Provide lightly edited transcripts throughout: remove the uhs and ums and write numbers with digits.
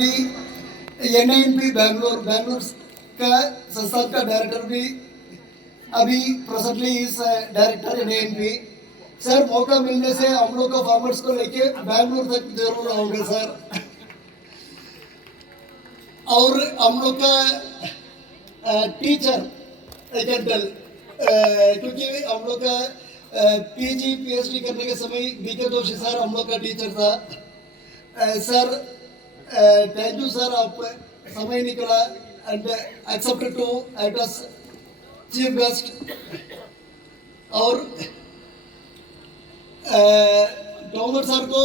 NINP Bangalore का संस्थान का डायरेक्टर भी अभी प्रेजेंटली इस डायरेक्टर NINP। सर मौका मिलने से हम लोग को फार्मर्स को लेके बैंगलोर तक जरूर आऊंगा सर। और हम लोग का टीचर कैन क्योंकि हम लोग का PG PhD करने के समय BK जोशी सर हम लोग का टीचर था। सर थैंक यू सर, आप समय निकला and accepted to act as chief guest. और डॉक्टर सर को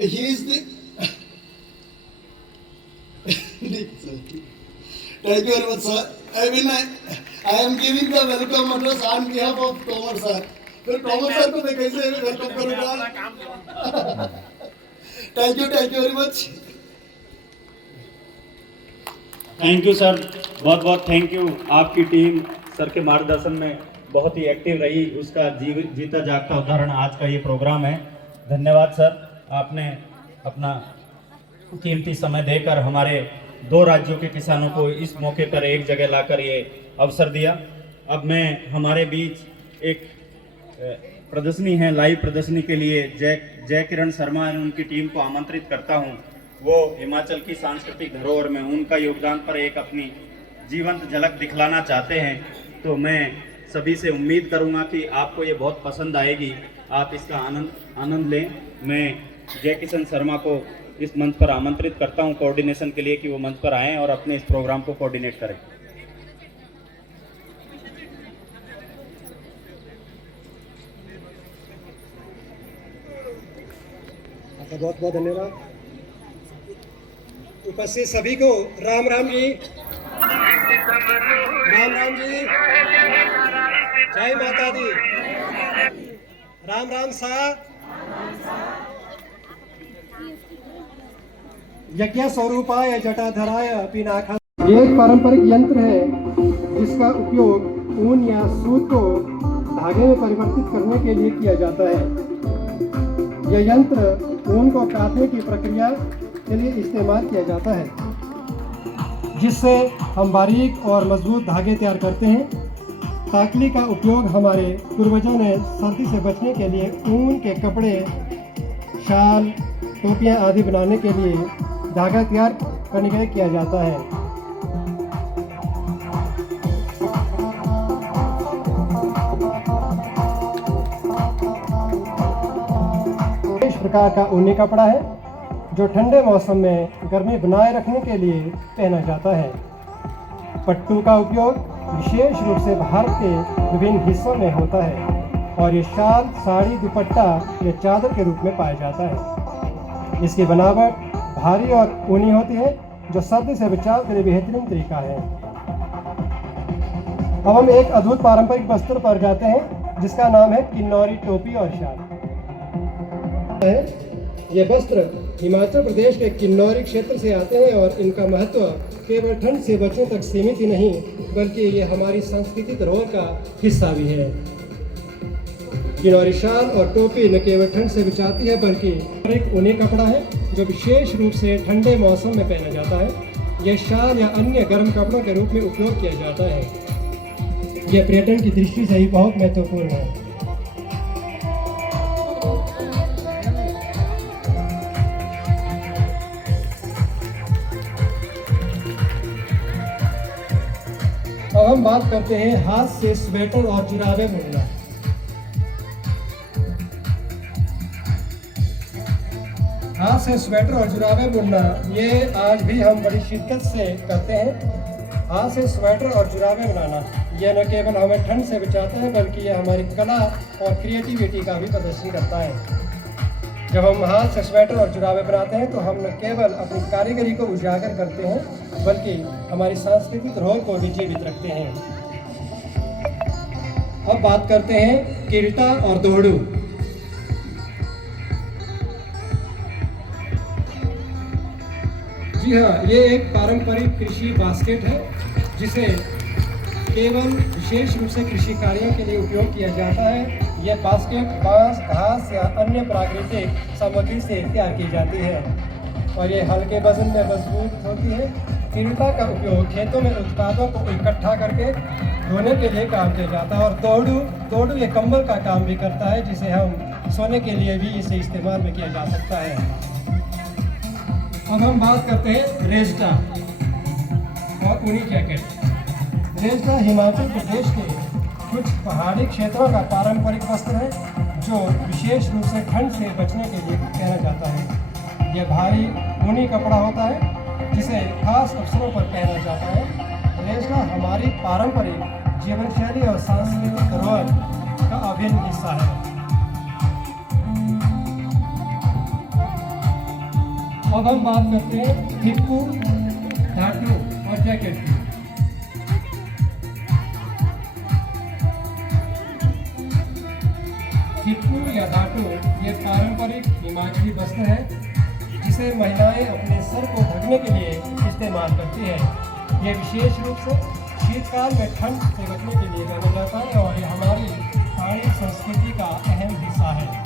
ही is the thank you very much sir. I am giving the welcome address on behalf of Tomar sir. फिर Tomar sir को मैं कैसे वेलकम करूंगा? Thank you very much. Thank you sir, बहुत बहुत थैंक यू। आपकी टीम सर के मार्गदर्शन में बहुत ही एक्टिव रही, उसका जीता जागता उदाहरण आज का ये प्रोग्राम है। धन्यवाद सर, आपने अपना कीमती समय देकर हमारे 2 राज्यों के किसानों को इस मौके पर एक जगह लाकर ये अवसर दिया। अब मैं हमारे बीच एक प्रदर्शनी है, लाइव प्रदर्शनी के लिए जय किरण शर्मा और उनकी टीम को आमंत्रित करता हूं। वो हिमाचल की सांस्कृतिक धरोहर में उनका योगदान पर एक अपनी जीवंत झलक दिखलाना चाहते हैं। तो मैं सभी से उम्मीद करूंगा कि आपको ये बहुत पसंद आएगी, आप इसका आनंद लें। मैं जय किशन शर्मा को इस मंच पर आमंत्रित करता हूं कोऑर्डिनेशन के लिए कि वो मंच पर आएँ और अपने इस प्रोग्राम को कोऑर्डिनेट करें। बहुत बहुत धन्यवाद। उपस्थित सभी को राम राम जी, राम राम जी, जय माता दी, राम राम सा। यज्ञ स्वरूपाय जटाधराय पिनाका ये एक पारंपरिक यंत्र है जिसका उपयोग ऊन या सूत को धागे में परिवर्तित करने के लिए किया जाता है। यह यंत्र ऊन को काटने की प्रक्रिया के लिए इस्तेमाल किया जाता है, जिससे हम बारीक और मजबूत धागे तैयार करते हैं। ताकली का उपयोग हमारे पूर्वजों ने सर्दी से बचने के लिए ऊन के कपड़े, शाल, टोपियां आदि बनाने के लिए धागा तैयार करने के लिए किया जाता है। इस प्रकार का ऊनी कपड़ा है जो ठंडे मौसम में गर्मी बनाए रखने के लिए पहना जाता है। पट्टू का उपयोग विशेष रूप से भारत के विभिन्न हिस्सों में होता है और ये शाल, साड़ी, दुपट्टा या चादर के रूप में पाया जाता है। इसकी बनावट भारी और ऊनी होती है जो सर्दी से बचाव के लिए बेहतरीन तरीका है। अब हम एक अद्भुत पारंपरिक वस्त्र पर जाते हैं जिसका नाम है किन्नौरी टोपी और शाल। ये वस्त्र हिमाचल प्रदेश के किन्नौरी क्षेत्र से आते हैं और इनका महत्व केवल ठंड से बचने तक सीमित ही नहीं बल्कि ये हमारी सांस्कृतिक धरोहर का हिस्सा भी है। किन्नौरी शाल और टोपी न केवल ठंड से बचाती है बल्कि एक ऊनी कपड़ा है जो विशेष रूप से ठंडे मौसम में पहना जाता है। यह शाल या अन्य गर्म कपड़ों के रूप में उपयोग किया जाता है। यह पर्यटन की दृष्टि से ही बहुत महत्वपूर्ण है। अब हम बात करते हैं हाथ से स्वेटर और जुराबे बुनना। हाथ से स्वेटर और जुराबे बुनना ये आज भी हम बड़ी शिद्दत से करते हैं। हाथ से स्वेटर और जुराबे बनाना यह न केवल हमें ठंड से बचाता है बल्कि यह हमारी कला और क्रिएटिविटी का भी प्रदर्शन करता है। जब हम हाथ से स्वेटर और जुराबे बनाते हैं तो हम न केवल अपनी कारीगरी को उजागर करते हैं बल्कि हमारी सांस्कृतिक धरोहर को भी जीवित रखते हैं। अब बात करते हैं किल्टा और दोहड़ू। जी हाँ, ये एक पारंपरिक कृषि बास्केट है जिसे केवल विशेष रूप से कृषि कार्यों के लिए उपयोग किया जाता है। यह बास्केट बांस, घास या अन्य प्राकृतिक सामग्री से तैयार की जाती है और ये हल्के वजन में मजबूत होती है। किरुता का उपयोग खेतों में उत्पादों को इकट्ठा करके धोने के लिए काम किया जाता है। और तोड़ू ये कंबल का काम भी करता है, जिसे हम सोने के लिए भी इसे इस्तेमाल में किया जा सकता है। अब हम बात करते हैं रेस्टा और ऊनी जैकेट। रेस्टा हिमाचल प्रदेश के कुछ पहाड़ी क्षेत्रों का पारंपरिक वस्त्र है, जो विशेष रूप से ठंड से बचने के लिए पहना जाता है। यह भारी ऊनी कपड़ा होता है, जिसे खास अवसरों पर पहना जाता है। रेस्टा हमारी पारंपरिक जीवन शैली और सांस्कृतिक धरोहर का अभिन्न हिस्सा है। अब हम बात करते हैं थिप्पू, धाटू और जैकेट की। थिप्पू या धाटू ये पारंपरिक हिमाचली वस्त्र है, जिसे महिलाएं अपने सर को ढकने के लिए इस्तेमाल करती हैं। ये विशेष रूप से शीतकाल में ठंड से बचने के लिए पहना जाता है और ये हमारी पहाड़ी संस्कृति का अहम हिस्सा है।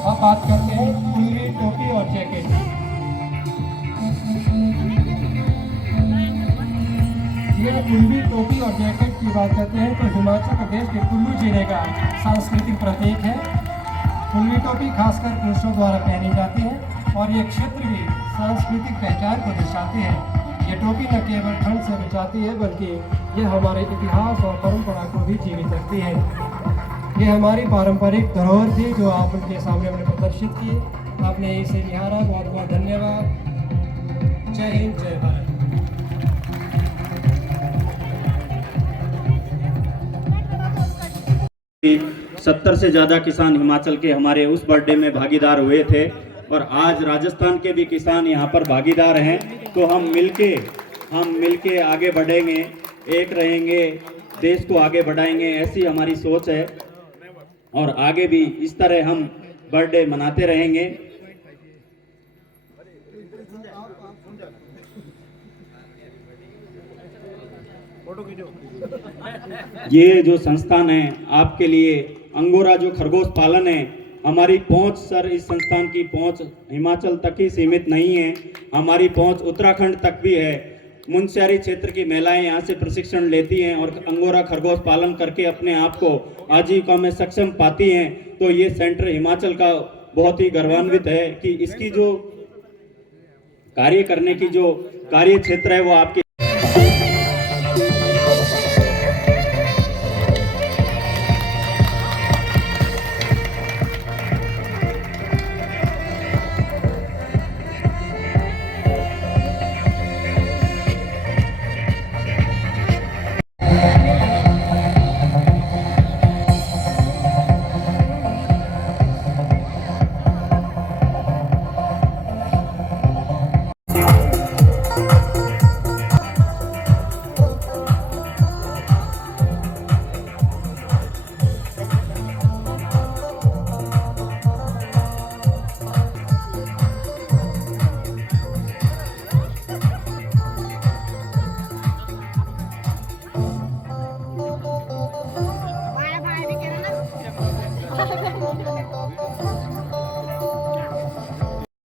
अब बात करते हैं कुल्ली, टोपी और जैकेट। ये कुल्ली, टोपी और जैकेट की बात करते हैं तो हिमाचल प्रदेश के कुल्लू जिले का सांस्कृतिक प्रतीक है। कुल्ली टोपी खासकर पुरुषों द्वारा पहनी जाती है और ये क्षेत्र की सांस्कृतिक पहचान को दर्शाती है। ये टोपी न केवल ठंड से बचाती है, बल्कि ये हमारे इतिहास और परंपरा को भी जीवित रखती है। ये हमारी पारंपरिक धरोहर थी, जो आप उनके सामने हमने प्रदर्शित की। आपने इसे निहारा, बहुत बहुत धन्यवाद। जय हिंद, जय भारत। 70 से ज़्यादा किसान हिमाचल के हमारे उस बर्थडे में भागीदार हुए थे और आज राजस्थान के भी किसान यहाँ पर भागीदार हैं। तो हम मिलके आगे बढ़ेंगे, एक रहेंगे, देश को आगे बढ़ाएंगे, ऐसी हमारी सोच है और आगे भी इस तरह हम बर्थडे मनाते रहेंगे। ये जो संस्थान है आपके लिए, अंगोरा जो खरगोश पालन है, हमारी पहुंच सर, इस संस्थान की पहुंच हिमाचल तक ही सीमित नहीं है, हमारी पहुंच उत्तराखंड तक भी है। मुनस्यारी क्षेत्र की महिलाएं यहाँ से प्रशिक्षण लेती हैं और अंगोरा खरगोश पालन करके अपने आप को आजीविका में सक्षम पाती हैं। तो ये सेंटर हिमाचल का बहुत ही गौरवान्वित है कि इसकी जो कार्य करने की जो कार्य क्षेत्र है वो आपके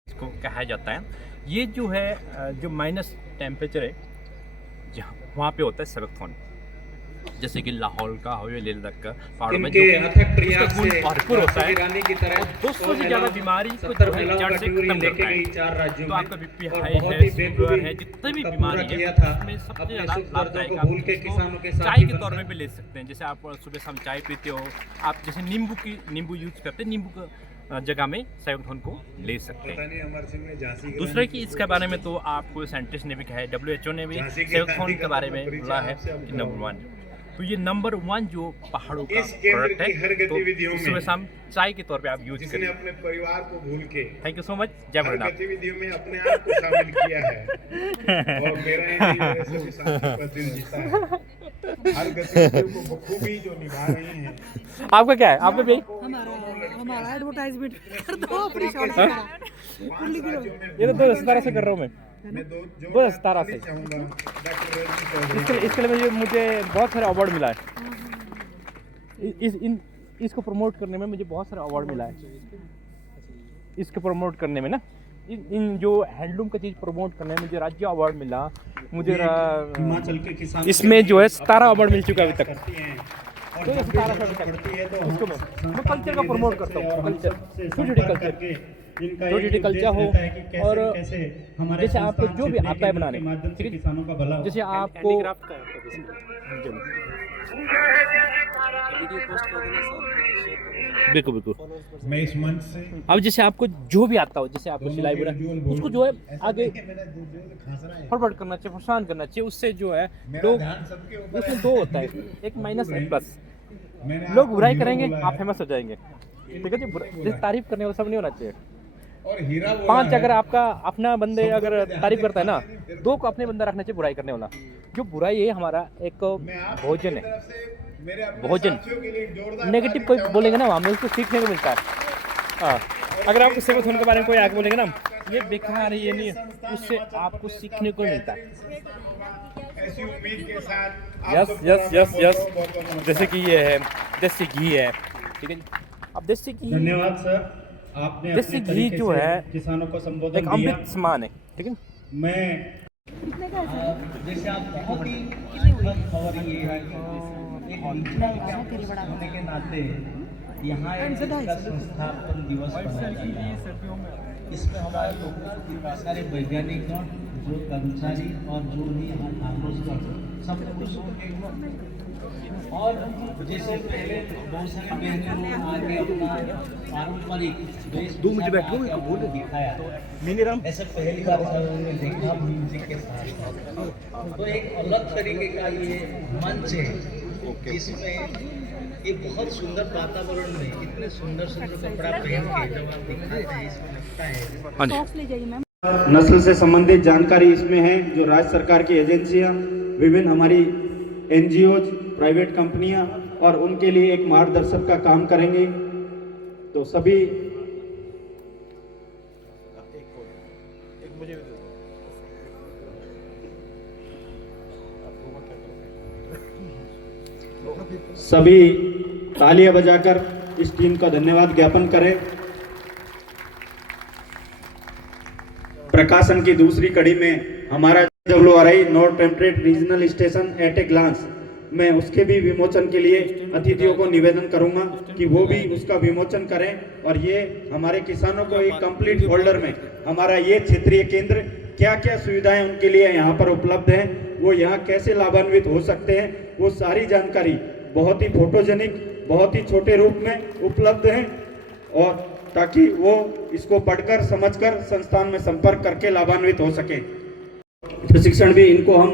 इसको कहा जाता है। ये जो है जो माइनस टेम्परेचर है जहाँ वहाँ पे होता है सर्वथोन, जैसे कि लाहौल का हो या लेह लद्दाख का पहाड़ों में जो भरपूर होता है। 200 से ज़्यादा बीमारी को जो है जड़ से खत्म करता है। तो आपका बीपी हाई है, शुगर है, जितनी भी बीमारी है उसमें सबसे ज़्यादा लाभदायक आप इसको चाय के तौर में भी ले सकते हैं। जैसे आप सुबह शाम चाय पीते हो, आप जैसे नींबू यूज करते हैं, नींबू का जगह में साइक्लोथोन को ले सकते हैं। दूसरे की इसके बारे में तो आपको साइंटिस्ट ने भी कहा है, WHO ने भी साइक्लोथोन के बारे में बोला है कि नंबर 1। तो ये नंबर 1 जो पहाड़ों का प्रोडक्ट है, तो सुबह शाम चाय के तौर पे आप यूज करें। अपने परिवार को भूल के थैंक यू सो मच। जय भोलेनाथ। गतिविधियों में अपने आप को शामिल किया है और मेरा ये सभी साथी प्रतिनिधिता है। हर गतिविधियों को बखूबी जो निभा रही हैं। आपका क्या है? आपका भी हमारा एडवर्टाइजमेंट कर दो अपनी शॉप का। ये तो 10 से कर रहा हूँ मैं। मैं दो जो बस तारा से चाहूँगा डॉक्टर रजनी चौधरी इसके लिए मुझे बहुत सारे अवार्ड मिला है। इसको प्रमोट करने में मुझे बहुत सारा अवार्ड मिला है। इसको प्रमोट करने में ना इन जो हैंडलूम का चीज़ प्रमोट करने में मुझे राज्य अवार्ड मिला। मुझे हिमाचल के किसान इसमें जो है 17 अवार्ड मिल चुका है अभी तक। और तो ये 17 से पड़ती है तो इसको मैं कल्चर का प्रमोट करता हूँ। कल्चर छोटे कल्चर इनका छोटे कल्चर हो और हमारे जैसे आपको जो भी आता है बनाने माध्यम से ठीक है, किसानों का भला हो। जैसे आपको बिल्कुल बिल्कुल मैं इस मंच से अब जैसे आपको जो भी आता हो, जैसे आपको सिलाई बुनाई, उसको जो है आगे फॉरवर्ड करना चाहिए, प्रोत्साहन करना चाहिए। उससे जो है लोग, उसमें दो होता है, एक माइनस एक प्लस। लोग बुराई करेंगे, आप फेमस हो जाएंगे, ठीक है जी। जैसे तारीफ करने वाला सब नहीं होना चाहिए। और हीरा 5 अगर आपका अपना बंदे अगर तारीफ करता है ना, 2 को अपने बंदा रखना चाहिए बुराई करने वाला। जो बुराई है हमारा एक भोजन है, भोजन। नेगेटिव कोई बोलेंगे ना, हमें उसको सीखने को मिलता है। हाँ, अगर आपको सेवक होने के बारे में कोई आगे बोलेंगे ना, ये बेकार है, ये नहीं है, उससे आपको सीखने को मिलता है। ऐसी उम्मीद के साथ यस यस यस यस जैसे कि ये है देसी घी है, ठीक है जी। अब देसी घी, धन्यवाद सर, आपने देसी अपने घी तरीके जो से है किसानों को एक संबोधन दिया। अमृत समान है, ठीक है। मैं जैसे आप बहुत ही सुखद खबर ये है कि एक निचला होने के नाते यहाँ एक इसका संस्थापन दिवस मनाया जाता है। इसमें हमारे लोगों बहुत सारे वैज्ञानिक जो कर्मचारी और जो भी आंदोलन सब कुछ और जैसे पहले बहुत सारे बहनें लोग आगे अपना पारंपरिक दिखाया, ऐसे पहली बार उन्होंने देखा म्यूजिक के साथ। तो एक अलग तरीके का ये मंच है जिसमें ये बहुत सुंदर वातावरण में इतने सुंदर सुंदर कपड़ा पहन के जब आप दिखाते हैं, इसमें लगता है नस्ल से संबंधित जानकारी इसमें है। जो राज्य सरकार की एजेंसियां, विभिन्न हमारी एनजीओज, प्राइवेट कंपनियां और उनके लिए एक मार्गदर्शक का काम करेंगे। तो सभी तालियां बजाकर इस टीम का धन्यवाद ज्ञापन करें। प्रकाशन की दूसरी कड़ी में हमारा WRI north temperate regional station at a glance, मैं उसके भी विमोचन के लिए अतिथियों को निवेदन करूंगा कि वो भी उसका विमोचन करें। और ये हमारे किसानों को एक कंप्लीट फोल्डर में हमारा ये क्षेत्रीय केंद्र क्या क्या सुविधाएं उनके लिए यहाँ पर उपलब्ध हैं, वो यहाँ कैसे लाभान्वित हो सकते हैं, वो सारी जानकारी बहुत ही फोटोजेनिक, बहुत ही छोटे रूप में उपलब्ध है, और ताकि वो इसको पढ़कर समझकर संस्थान में संपर्क करके लाभान्वित हो सके। प्रशिक्षण भी इनको हम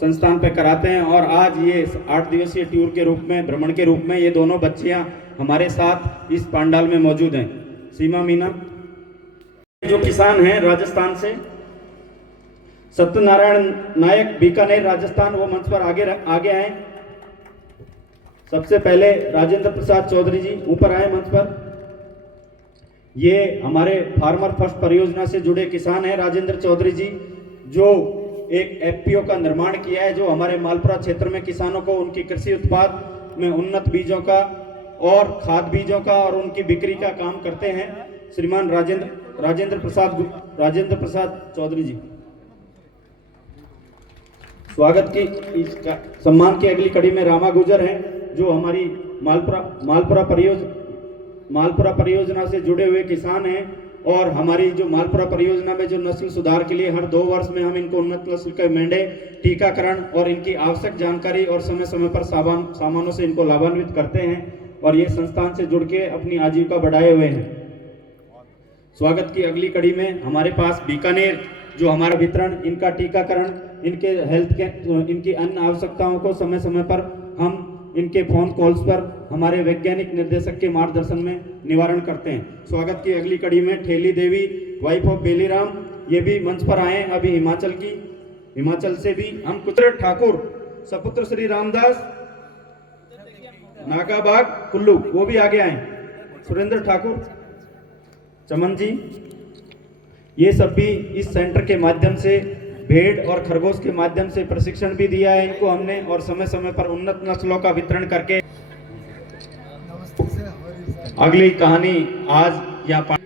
संस्थान पे कराते हैं। और आज ये 8 दिवसीय टूर के रूप में, भ्रमण के रूप में ये दोनों बच्चियां हमारे साथ इस पंडाल में मौजूद हैं। सीमा मीना जो किसान हैं राजस्थान से, सत्यनारायण नायक बीकानेर राजस्थान, वो मंच पर आगे आए। सबसे पहले राजेंद्र प्रसाद चौधरी जी ऊपर आए मंच पर। ये हमारे फार्मर फर्स्ट परियोजना से जुड़े किसान हैं राजेंद्र चौधरी जी, जो एक FPO का निर्माण किया है, जो हमारे मालपुरा क्षेत्र में किसानों को उनकी कृषि उत्पाद में उन्नत बीजों का और खाद बीजों का और उनकी बिक्री का काम करते हैं। श्रीमान राजेंद्र प्रसाद चौधरी जी, स्वागत की सम्मान की अगली कड़ी में रामा गुजर हैं, जो हमारी मालपुरा परियोजना से जुड़े हुए किसान हैं। और हमारी जो मालपुरा परियोजना में जो नस्ल सुधार के लिए हर 2 वर्ष में हम इनको उन्नत नस्ल के मेंढे टीकाकरण और इनकी आवश्यक जानकारी और समय समय पर सामानों से इनको लाभान्वित करते हैं, और ये संस्थान से जुड़ के अपनी आजीविका बढ़ाए हुए हैं। स्वागत की अगली कड़ी में हमारे पास बीकानेर, जो हमारा वितरण, इनका टीकाकरण, इनके हेल्थ के इनकी अन्य आवश्यकताओं को समय समय पर हम इनके फोन कॉल्स पर हमारे वैज्ञानिक निर्देशक के मार्गदर्शन में निवारण करते हैं। स्वागत की अगली कड़ी में ठेली देवी, वाइफ ऑफ बेलीराम, ये भी मंच पर आए अभी हिमाचल से भी हम कुत्र ठाकुर, सपुत्र श्री रामदास, नागाबाग कुल्लू, वो भी आगे आए। सुरेंद्र ठाकुर, चमन जी, ये सब भी इस सेंटर के माध्यम से भेड़ और खरगोश के माध्यम से प्रशिक्षण भी दिया है इनको हमने, और समय समय पर उन्नत नस्लों का वितरण करके अगली कहानी आज यहाँ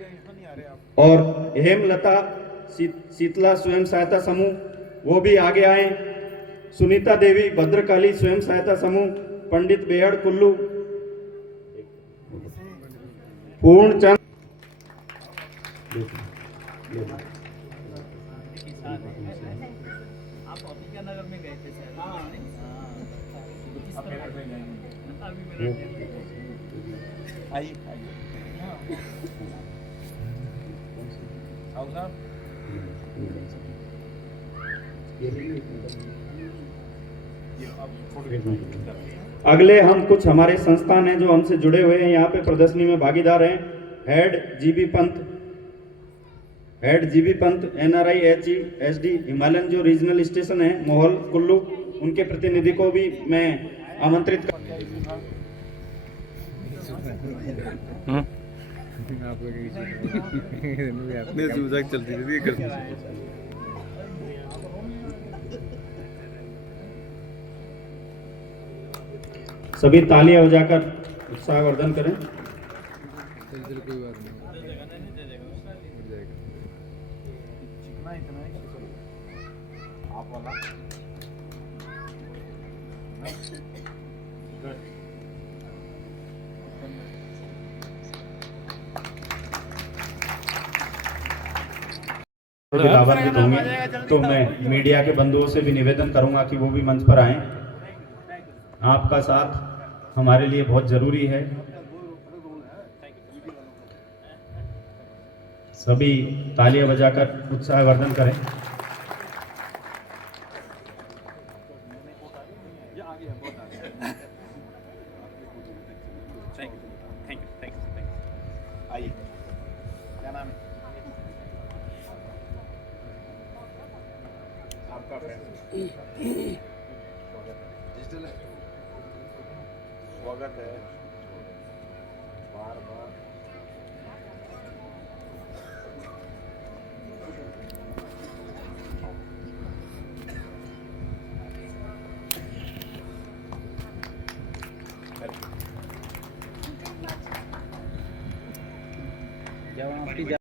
और हेमलता शीतला स्वयं सहायता समूह वो भी आगे आए, सुनीता देवी भद्रकाली स्वयं सहायता समूह, पंडित बेहड़ कुल्लू, पूर्णचंद अगले हम कुछ हमारे संस्थान हैं जो हमसे जुड़े हुए हैं, यहाँ पे प्रदर्शनी में भागीदार हैं। Head GB Pant NRI HESD Himalayan जो रीजनल स्टेशन है मोहल कुल्लू, उनके प्रतिनिधि को भी मैं आमंत्रित सभी तालियां बजाकर उत्साहवर्धन करें। लाभान्वित होंगे तो मैं मीडिया के बंधुओं से भी निवेदन करूंगा कि वो भी मंच पर आएं। आपका साथ हमारे लिए बहुत जरूरी है। सभी तालियां बजाकर उत्साहवर्धन करें। आइए, क्या नाम है आपका? स्वागत है बार बार।